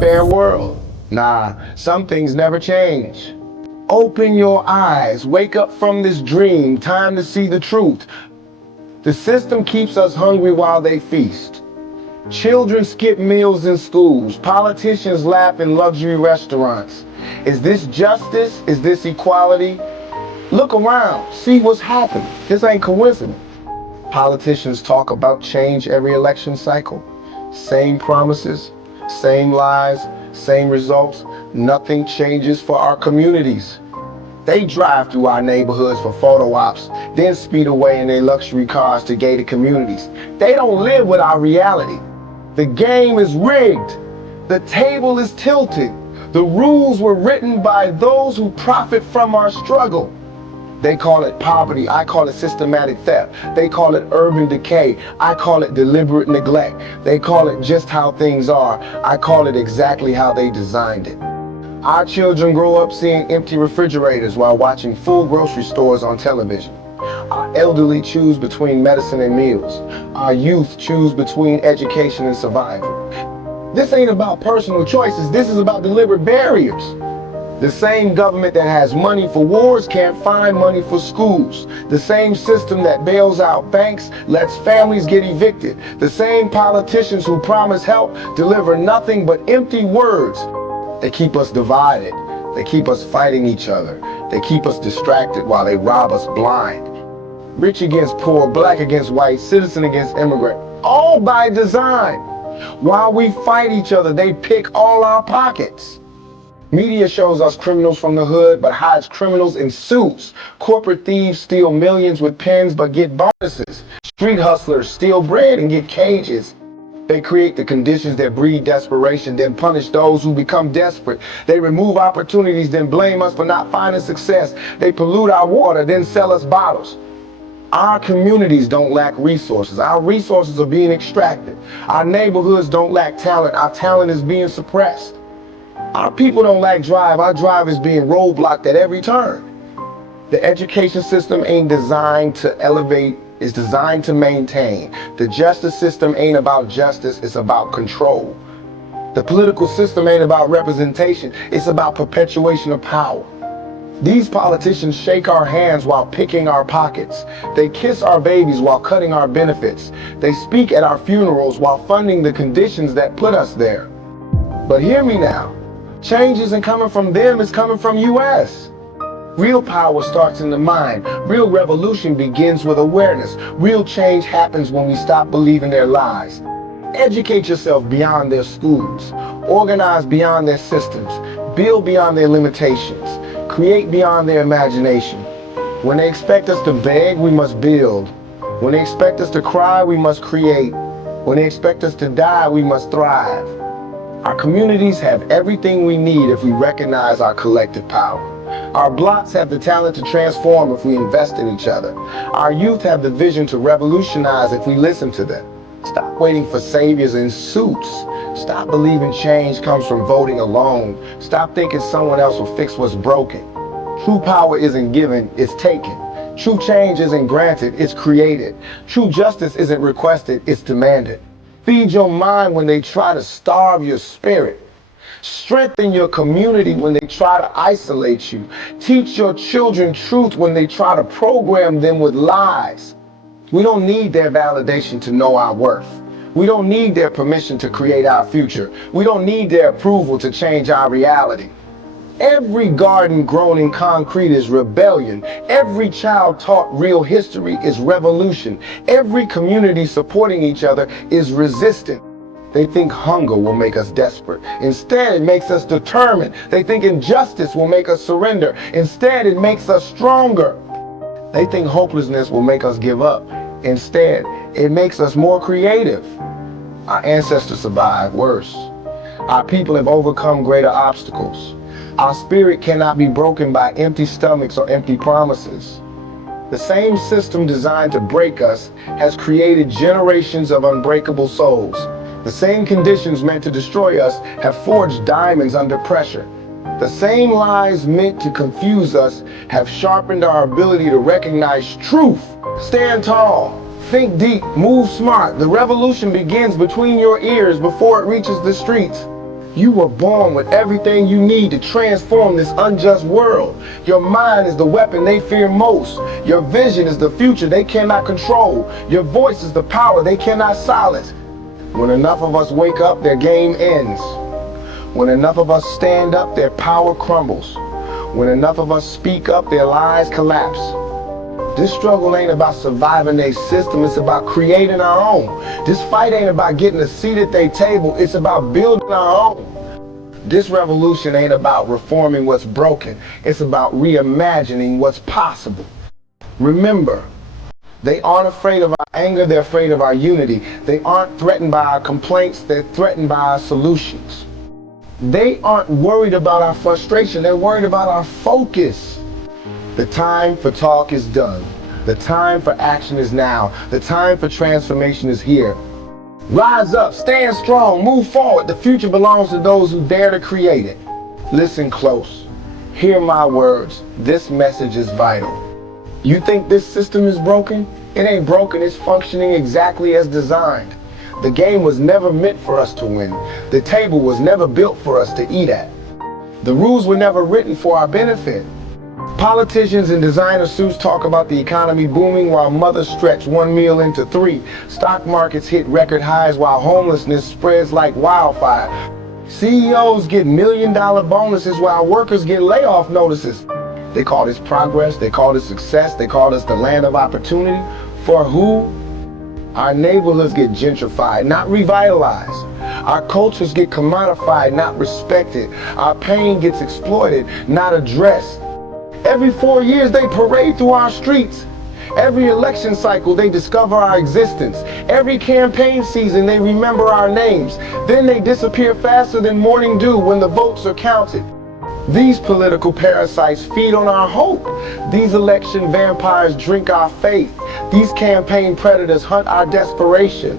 fair world. Nah, some things never change. Open your eyes, wake up from this dream, time to see the truth. The system keeps us hungry while they feast. Children skip meals in schools, politicians laugh in luxury restaurants. Is this justice? Is this equality? Look around, see what's happening. This ain't coincidence. Politicians talk about change every election cycle. Same promises, same lies, same results. Nothing changes for our communities. They drive through our neighborhoods for photo ops, then speed away in their luxury cars to gated communities. They don't live with our reality. The game is rigged. The table is tilted. The rules were written by those who profit from our struggle. They call it poverty, I call it systematic theft. They call it urban decay, I call it deliberate neglect. They call it just how things are, I call it exactly how they designed it. Our children grow up seeing empty refrigerators while watching full grocery stores on television. Our elderly choose between medicine and meals. Our youth choose between education and survival. This ain't about personal choices, this is about deliberate barriers. The same government that has money for wars can't find money for schools. The same system that bails out banks lets families get evicted. The same politicians who promise help deliver nothing but empty words. They keep us divided. They keep us fighting each other. They keep us distracted while they rob us blind. Rich against poor, black against white, citizen against immigrant, all by design. While we fight each other, they pick all our pockets. Media shows us criminals from the hood, but hides criminals in suits. Corporate thieves steal millions with pens, but get bonuses. Street hustlers steal bread and get cages. They create the conditions that breed desperation, then punish those who become desperate. They remove opportunities, then blame us for not finding success. They pollute our water, then sell us bottles. Our communities don't lack resources. Our resources are being extracted. Our neighborhoods don't lack talent. Our talent is being suppressed. Our people don't lack drive. Our drive is being roadblocked at every turn. The education system ain't designed to elevate, it's designed to maintain. The justice system ain't about justice, it's about control. The political system ain't about representation, it's about perpetuation of power. These politicians shake our hands while picking our pockets. They kiss our babies while cutting our benefits. They speak at our funerals while funding the conditions that put us there. But hear me now. Change isn't coming from them, it's coming from us. Real power starts in the mind. Real revolution begins with awareness. Real change happens when we stop believing their lies. Educate yourself beyond their schools. Organize beyond their systems. Build beyond their limitations. Create beyond their imagination. When they expect us to beg, we must build. When they expect us to cry, we must create. When they expect us to die, we must thrive. Our communities have everything we need if we recognize our collective power. Our blocks have the talent to transform if we invest in each other. Our youth have the vision to revolutionize if we listen to them. Stop waiting for saviors in suits. Stop believing change comes from voting alone. Stop thinking someone else will fix what's broken. True power isn't given, it's taken. True change isn't granted, it's created. True justice isn't requested, it's demanded. Feed your mind when they try to starve your spirit. Strengthen your community when they try to isolate you. Teach your children truth when they try to program them with lies. We don't need their validation to know our worth. We don't need their permission to create our future. We don't need their approval to change our reality. Every garden grown in concrete is rebellion. Every child taught real history is revolution. Every community supporting each other is resistant. They think hunger will make us desperate. Instead, it makes us determined. They think injustice will make us surrender. Instead, it makes us stronger. They think hopelessness will make us give up. Instead, it makes us more creative. Our ancestors survived worse. Our people have overcome greater obstacles. Our spirit cannot be broken by empty stomachs or empty promises. The same system designed to break us has created generations of unbreakable souls. The same conditions meant to destroy us have forged diamonds under pressure. The same lies meant to confuse us have sharpened our ability to recognize truth. Stand tall, think deep, move smart. The revolution begins between your ears before it reaches the streets. You were born with everything you need to transform this unjust world. Your mind is the weapon they fear most. Your vision is the future they cannot control. Your voice is the power they cannot silence. When enough of us wake up, their game ends. When enough of us stand up, their power crumbles. When enough of us speak up, their lies collapse. This struggle ain't about surviving their system, it's about creating our own. This fight ain't about getting a seat at their table, it's about building our own. This revolution ain't about reforming what's broken, it's about reimagining what's possible. Remember, they aren't afraid of our anger, they're afraid of our unity. They aren't threatened by our complaints, they're threatened by our solutions. They aren't worried about our frustration, they're worried about our focus. The time for talk is done. The time for action is now. The time for transformation is here. Rise up, stand strong, move forward. The future belongs to those who dare to create it. Listen close. Hear my words. This message is vital. You think this system is broken? It ain't broken, it's functioning exactly as designed. The game was never meant for us to win. The table was never built for us to eat at. The rules were never written for our benefit. Politicians in designer suits talk about the economy booming while mothers stretch one meal into three. Stock markets hit record highs while homelessness spreads like wildfire. CEOs get million-dollar bonuses while workers get layoff notices. They call this progress, they call this success, they call this the land of opportunity. For who? Our neighborhoods get gentrified, not revitalized. Our cultures get commodified, not respected. Our pain gets exploited, not addressed. Every 4 years they parade through our streets. Every election cycle they discover our existence. Every campaign season they remember our names. Then they disappear faster than morning dew when the votes are counted. These political parasites feed on our hope. These election vampires drink our faith. These campaign predators hunt our desperation.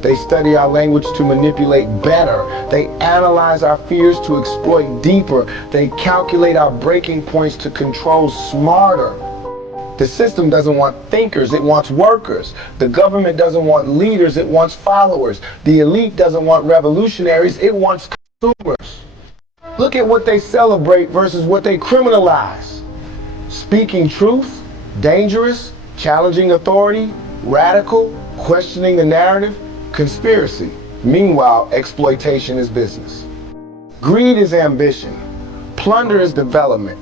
They study our language to manipulate better. They analyze our fears to exploit deeper. They calculate our breaking points to control smarter. The system doesn't want thinkers, it wants workers. The government doesn't want leaders, it wants followers. The elite doesn't want revolutionaries, it wants consumers. Look at what they celebrate versus what they criminalize. Speaking truth, dangerous, challenging authority, radical, questioning the narrative, conspiracy. Meanwhile, exploitation is business. Greed is ambition. Plunder is development.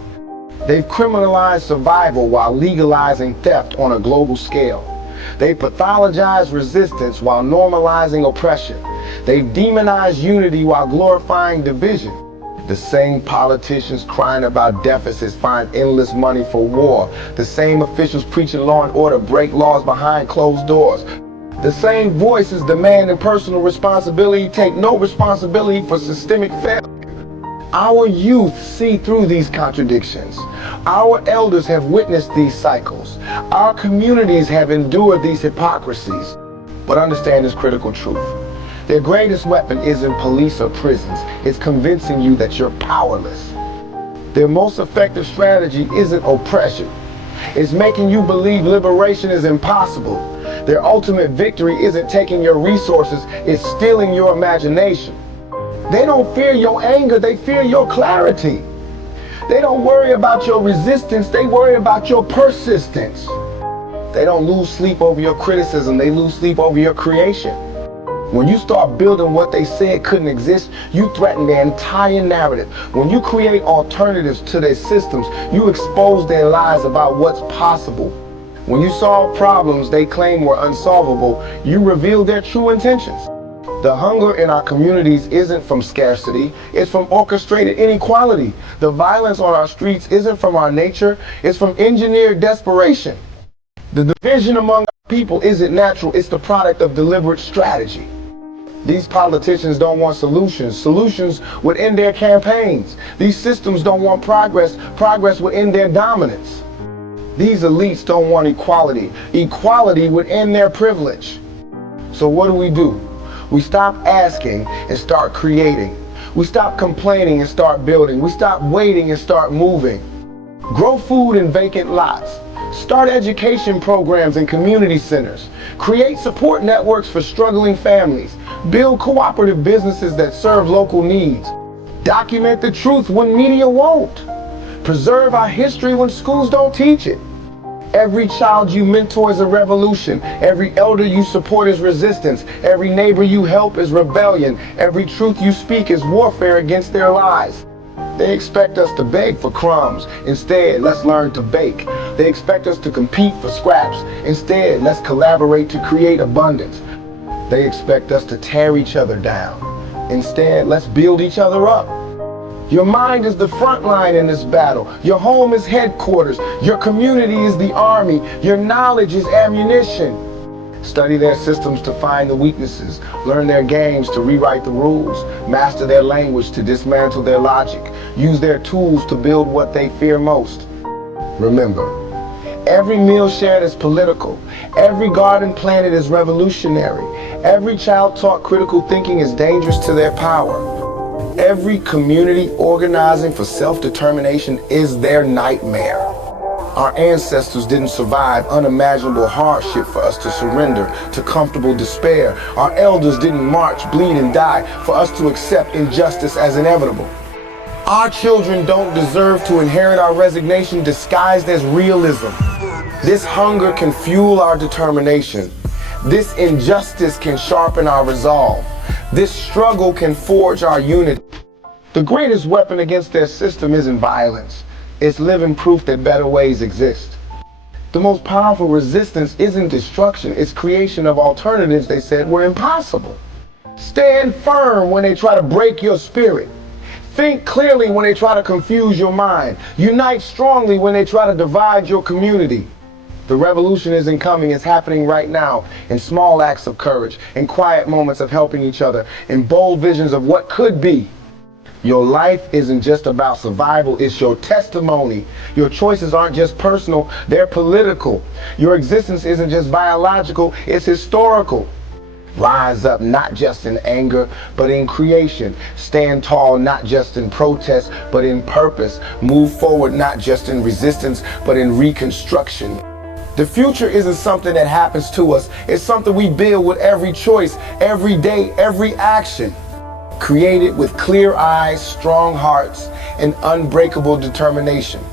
They've criminalized survival while legalizing theft on a global scale. They pathologize resistance while normalizing oppression. They've demonized unity while glorifying division. The same politicians crying about deficits find endless money for war. The same officials preaching law and order break laws behind closed doors. The same voices demanding personal responsibility take no responsibility for systemic failure. Our youth see through these contradictions. Our elders have witnessed these cycles. Our communities have endured these hypocrisies. But understand this critical truth. Their greatest weapon isn't police or prisons. It's convincing you that you're powerless. Their most effective strategy isn't oppression. It's making you believe liberation is impossible. Their ultimate victory isn't taking your resources, it's stealing your imagination. They don't fear your anger, they fear your clarity. They don't worry about your resistance, they worry about your persistence. They don't lose sleep over your criticism, they lose sleep over your creation. When you start building what they said couldn't exist, you threaten their entire narrative. When you create alternatives to their systems, you expose their lies about what's possible. When you solve problems they claim were unsolvable, you reveal their true intentions. The hunger in our communities isn't from scarcity, it's from orchestrated inequality. The violence on our streets isn't from our nature, it's from engineered desperation. The division among our people isn't natural, it's the product of deliberate strategy. These politicians don't want solutions. Solutions would end their campaigns. These systems don't want progress. Progress would end their dominance. These elites don't want equality. Equality would end their privilege. So what do? We stop asking and start creating. We stop complaining and start building. We stop waiting and start moving. Grow food in vacant lots. Start education programs in community centers. Create support networks for struggling families. Build cooperative businesses that serve local needs. Document the truth when media won't. Preserve our history when schools don't teach it. Every child you mentor is a revolution. Every elder you support is resistance. Every neighbor you help is rebellion. Every truth you speak is warfare against their lies. They expect us to beg for crumbs. Instead, let's learn to bake. They expect us to compete for scraps. Instead, let's collaborate to create abundance. They expect us to tear each other down. Instead, let's build each other up. Your mind is the front line in this battle. Your home is headquarters. Your community is the army. Your knowledge is ammunition. Study their systems to find the weaknesses. Learn their games to rewrite the rules. Master their language to dismantle their logic. Use their tools to build what they fear most. Remember, every meal shared is political. Every garden planted is revolutionary. Every child taught critical thinking is dangerous to their power. Every community organizing for self-determination is their nightmare. Our ancestors didn't survive unimaginable hardship for us to surrender to comfortable despair. Our elders didn't march, bleed, and die for us to accept injustice as inevitable. Our children don't deserve to inherit our resignation disguised as realism. This hunger can fuel our determination. This injustice can sharpen our resolve. This struggle can forge our unity. The greatest weapon against their system isn't violence. It's living proof that better ways exist. The most powerful resistance isn't destruction, it's creation of alternatives they said were impossible. Stand firm when they try to break your spirit. Think clearly when they try to confuse your mind. Unite strongly when they try to divide your community. The revolution isn't coming, it's happening right now, in small acts of courage, in quiet moments of helping each other, in bold visions of what could be. Your life isn't just about survival, it's your testimony. Your choices aren't just personal, they're political. Your existence isn't just biological, it's historical. Rise up not just in anger, but in creation. Stand tall not just in protest, but in purpose. Move forward not just in resistance, but in reconstruction. The future isn't something that happens to us. It's something we build with every choice, every day, every action. Created with clear eyes, strong hearts, and unbreakable determination.